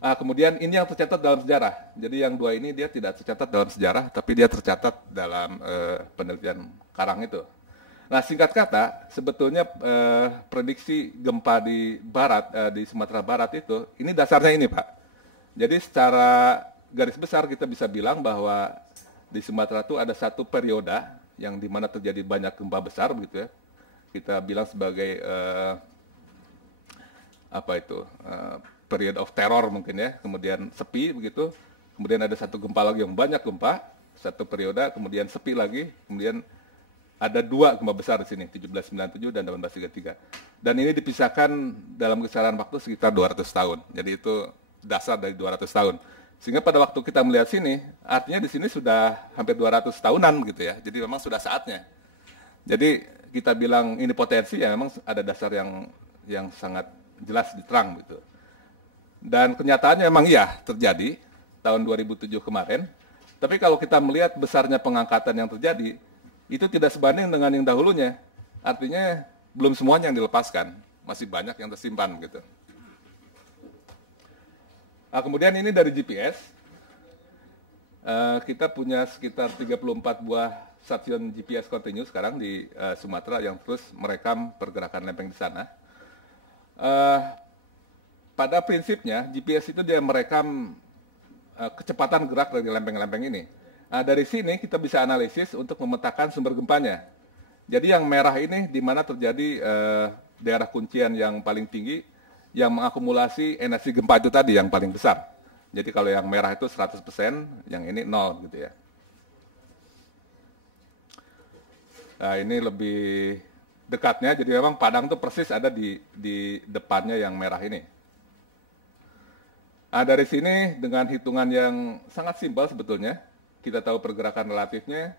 Kemudian ini yang tercatat dalam sejarah. Jadi yang dua ini dia tidak tercatat dalam sejarah, tapi dia tercatat dalam penelitian Karang itu. Nah, singkat kata, sebetulnya prediksi gempa di barat, di Sumatera Barat itu, ini dasarnya ini, Pak. Jadi secara garis besar kita bisa bilang bahwa di Sumatera itu ada satu periode yang dimana terjadi banyak gempa besar, begitu ya. Kita bilang sebagai apa itu? Period of terror mungkin ya, kemudian sepi begitu, kemudian ada satu gempa lagi yang banyak gempa, satu periode, kemudian sepi lagi, kemudian ada dua gempa besar di sini, 1797 dan 1833. Dan ini dipisahkan dalam kisaran waktu sekitar 200 tahun. Jadi itu dasar dari 200 tahun. Sehingga pada waktu kita melihat sini, artinya di sini sudah hampir 200 tahunan gitu ya. Jadi memang sudah saatnya. Jadi kita bilang ini potensi ya memang ada dasar yang sangat jelas diterang gitu. Dan kenyataannya memang iya terjadi tahun 2007 kemarin. Tapi kalau kita melihat besarnya pengangkatan yang terjadi, itu tidak sebanding dengan yang dahulunya. Artinya belum semuanya yang dilepaskan, masih banyak yang tersimpan gitu. Nah, kemudian ini dari GPS, kita punya sekitar 34 buah stasiun GPS kontinu sekarang di Sumatera yang terus merekam pergerakan lempeng di sana. Pada prinsipnya GPS itu dia merekam kecepatan gerak dari lempeng-lempeng ini. Nah, dari sini kita bisa analisis untuk memetakan sumber gempanya. Jadi yang merah ini di mana terjadi daerah kuncian yang paling tinggi yang mengakumulasi energi gempa itu tadi yang paling besar. Jadi kalau yang merah itu 100%, yang ini 0 gitu ya. Nah, ini lebih dekatnya, jadi memang Padang itu persis ada di depannya yang merah ini. Nah, dari sini dengan hitungan yang sangat simpel sebetulnya, kita tahu pergerakan relatifnya,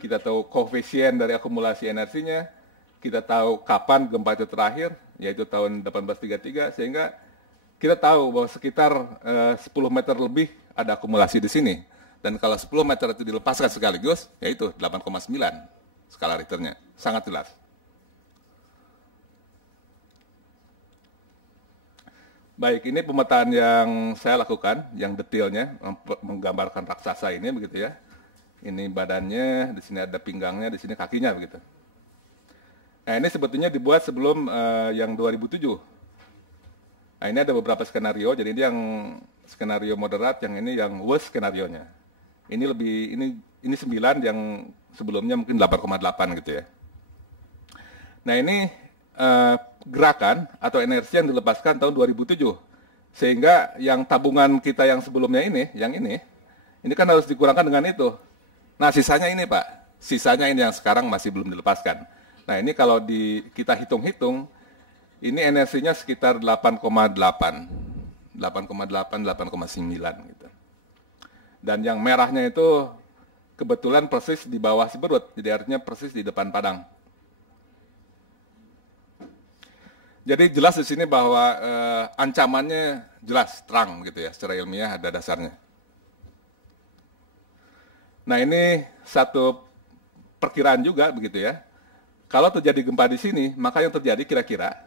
kita tahu koefisien dari akumulasi energinya, kita tahu kapan gempa itu terakhir, yaitu tahun 1833, sehingga kita tahu bahwa sekitar 10 meter lebih ada akumulasi di sini. Dan kalau 10 meter itu dilepaskan sekaligus, yaitu 8,9 skala Richternya, sangat jelas. Baik, ini pemetaan yang saya lakukan, yang detailnya, menggambarkan raksasa ini begitu ya. Ini badannya, di sini ada pinggangnya, di sini kakinya begitu. Nah, ini sebetulnya dibuat sebelum yang 2007. Nah, ini ada beberapa skenario, jadi ini yang skenario moderat, yang ini yang worst skenarionya. Ini lebih, ini 9, yang sebelumnya mungkin 8,8 gitu ya. Nah, ini gerakan atau energi yang dilepaskan tahun 2007. Sehingga yang tabungan kita yang sebelumnya ini kan harus dikurangkan dengan itu. Nah, sisanya ini Pak, sisanya ini yang sekarang masih belum dilepaskan. Nah, ini kalau kita hitung-hitung, ini energinya sekitar 8,8, 8,9 gitu. Dan yang merahnya itu kebetulan persis di bawah Siberut, jadi artinya persis di depan Padang. Jadi jelas di sini bahwa ancamannya jelas terang gitu ya, secara ilmiah ada dasarnya. Nah, ini satu perkiraan juga begitu ya. Kalau terjadi gempa di sini, maka yang terjadi kira-kira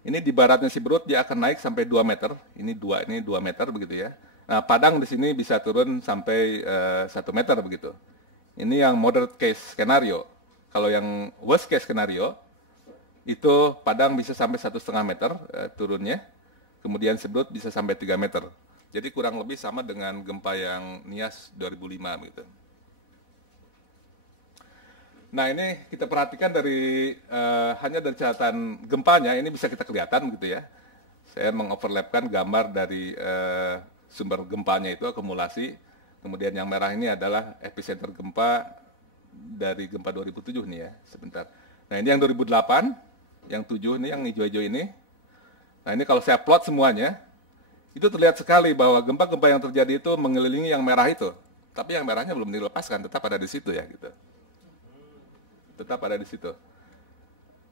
ini di baratnya Siberut dia akan naik sampai 2 meter. Ini 2 meter begitu ya. Nah, Padang di sini bisa turun sampai 1 meter begitu. Ini yang moderate case skenario. Kalau yang worst case skenario itu Padang bisa sampai 1,5 meter turunnya, kemudian Siberut bisa sampai 3 meter. Jadi kurang lebih sama dengan gempa yang Nias 2005 gitu. Nah, ini kita perhatikan dari hanya dari catatan gempanya ini bisa kita kelihatan gitu ya. Saya mengoverlapkan gambar dari sumber gempanya itu akumulasi. Kemudian yang merah ini adalah epicenter gempa dari gempa 2007 nih ya, sebentar. Nah, ini yang 2008, yang 7 ini, yang hijau-hijau ini. Nah, ini kalau saya plot semuanya, itu terlihat sekali bahwa gempa-gempa yang terjadi itu mengelilingi yang merah itu. Tapi yang merahnya belum dilepaskan, tetap ada di situ ya gitu. Tetap ada di situ.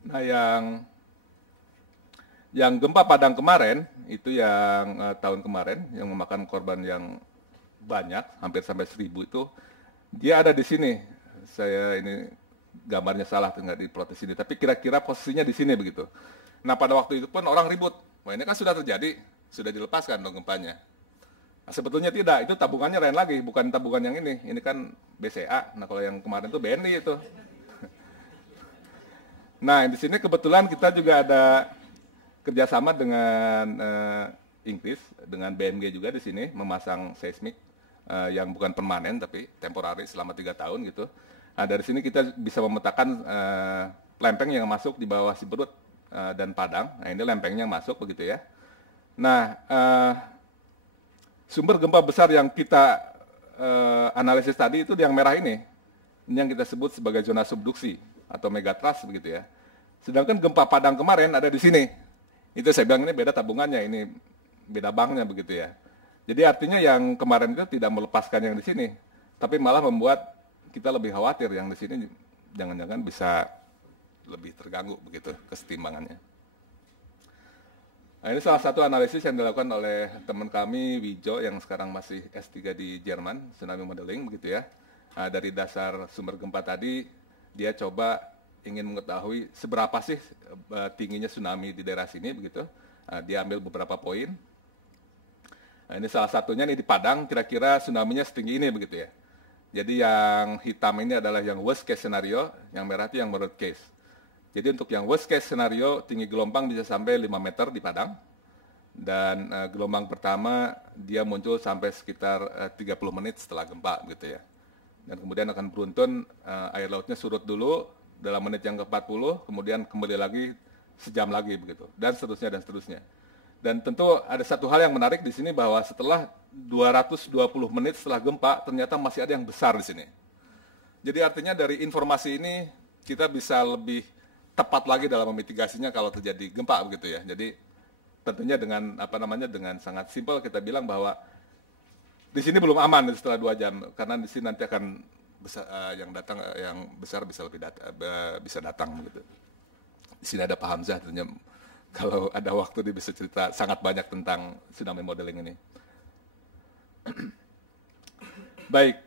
Nah, yang gempa Padang kemarin, itu yang tahun kemarin, yang memakan korban yang banyak, hampir sampai 1000 itu, dia ada di sini. Saya ini gambarnya salah, nggak diplot di sini. Tapi kira-kira posisinya di sini begitu. Nah, pada waktu itu pun orang ribut. Wah, ini kan sudah terjadi, sudah dilepaskan dong gempanya. Nah, sebetulnya tidak, itu tabungannya lain lagi, bukan tabungan yang ini. Ini kan BCA. Nah, kalau yang kemarin itu BNI itu. Nah, di sini kebetulan kita juga ada kerjasama dengan Inggris, dengan BMG juga di sini memasang seismik yang bukan permanen tapi temporari selama 3 tahun gitu. Nah, dari sini kita bisa memetakan lempeng yang masuk di bawah Siberut dan Padang. Nah, ini lempengnya yang masuk begitu ya. Nah, sumber gempa besar yang kita analisis tadi itu yang merah ini yang kita sebut sebagai zona subduksi atau megatrust begitu ya. Sedangkan gempa Padang kemarin ada di sini. Itu saya bilang ini beda tabungannya, ini beda banknya begitu ya. Jadi artinya yang kemarin itu tidak melepaskan yang di sini, tapi malah membuat kita lebih khawatir yang di sini jangan-jangan bisa lebih terganggu begitu kesetimbangannya. Nah, ini salah satu analisis yang dilakukan oleh teman kami Wijo yang sekarang masih S3 di Jerman, tsunami modeling begitu ya. Nah, dari dasar sumber gempa tadi dia coba ingin mengetahui seberapa sih tingginya tsunami di daerah sini begitu. Nah, dia ambil beberapa poin. Nah, ini salah satunya nih di Padang kira-kira tsunami-nya setinggi ini begitu ya. Jadi yang hitam ini adalah yang worst case scenario, yang merah itu yang worst case. Jadi untuk yang worst case scenario, tinggi gelombang bisa sampai 5 meter di Padang. Dan gelombang pertama dia muncul sampai sekitar 30 menit setelah gempa gitu ya. Dan kemudian akan beruntun, air lautnya surut dulu dalam menit yang ke-40, kemudian kembali lagi sejam lagi begitu. Dan seterusnya dan seterusnya. Dan tentu ada satu hal yang menarik di sini bahwa setelah 220 menit setelah gempa, ternyata masih ada yang besar di sini. Jadi artinya dari informasi ini kita bisa lebih tepat lagi dalam memitigasinya kalau terjadi gempa begitu ya. Jadi tentunya dengan dengan sangat simpel kita bilang bahwa di sini belum aman setelah 2 jam karena di sini nanti akan besar, yang besar bisa bisa datang begitu. Di sini ada Pak Hamzah tentunya kalau ada waktu dia bisa cerita sangat banyak tentang tsunami modeling ini. Baik,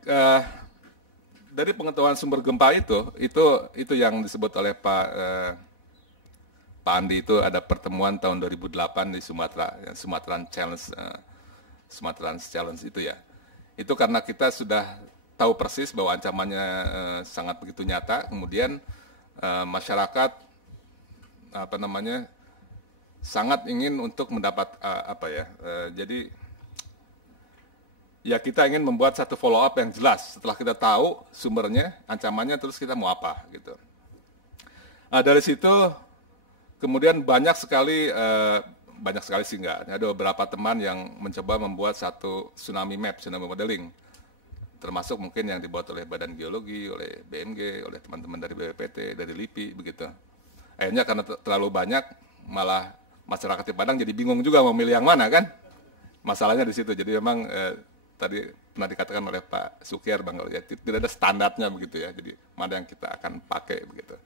dari pengetahuan sumber gempa itu yang disebut oleh Pak Andi itu ada pertemuan tahun 2008 di Sumatera, yang Sumatran Challenge itu ya. Itu karena kita sudah tahu persis bahwa ancamannya sangat begitu nyata, kemudian masyarakat sangat ingin untuk mendapat jadi ya kita ingin membuat satu follow up yang jelas setelah kita tahu sumbernya, ancamannya, terus kita mau apa gitu. Nah, dari situ kemudian banyak sekali sih enggak, ada beberapa teman yang mencoba membuat satu tsunami map, tsunami modeling, termasuk mungkin yang dibuat oleh Badan Geologi, oleh BMG, oleh teman-teman dari BPPT, dari LIPI begitu. Akhirnya karena terlalu banyak, malah masyarakat di Padang jadi bingung juga mau milih yang mana kan? Masalahnya di situ. Jadi memang tadi pernah dikatakan oleh Pak Sukir, Bang, ya, tidak ada standarnya begitu ya. Jadi mana yang kita akan pakai begitu.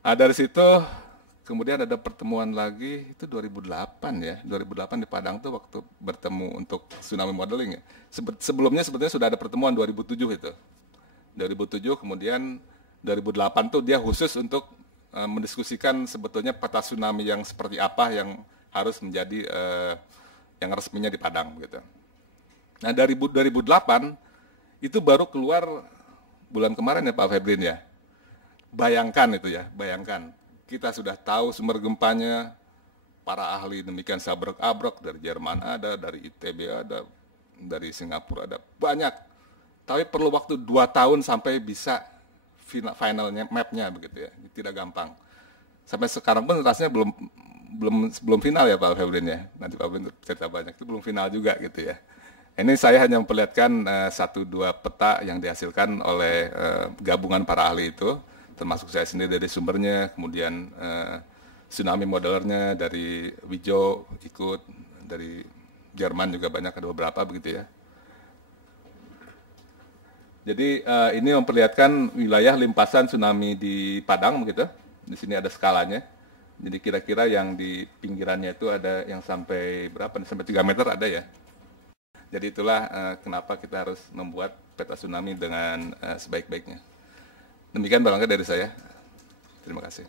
Nah, dari situ kemudian ada pertemuan lagi itu 2008 ya. 2008 di Padang tuh waktu bertemu untuk tsunami modeling ya. Sebelumnya sebetulnya sudah ada pertemuan 2007 itu. 2007 kemudian 2008 tuh dia khusus untuk mendiskusikan sebetulnya peta tsunami yang seperti apa yang harus menjadi yang resminya di Padang gitu. Nah, dari 2008 itu baru keluar bulan kemarin ya Pak Febrin ya. Bayangkan itu ya, bayangkan. Kita sudah tahu sumber gempanya, para ahli demikian sabrek-abrek, dari Jerman ada, dari ITB ada, dari Singapura ada, banyak. Tapi perlu waktu 2 tahun sampai bisa finalnya mapnya begitu ya, tidak gampang. Sampai sekarang pun rasanya belum final ya Pak Febrin ya. Nanti Pak Febrin cerita banyak, itu belum final juga gitu ya. Ini saya hanya memperlihatkan 1-2 peta yang dihasilkan oleh gabungan para ahli itu, termasuk saya sendiri dari sumbernya, kemudian tsunami modelernya dari Wijo ikut, dari Jerman juga banyak, ada beberapa begitu ya. Jadi ini memperlihatkan wilayah limpasan tsunami di Padang begitu. Di sini ada skalanya. Jadi kira-kira yang di pinggirannya itu ada yang sampai berapa nih? Sampai 3 meter ada ya. Jadi itulah kenapa kita harus membuat peta tsunami dengan sebaik-baiknya. Demikian barangkali dari saya. Terima kasih.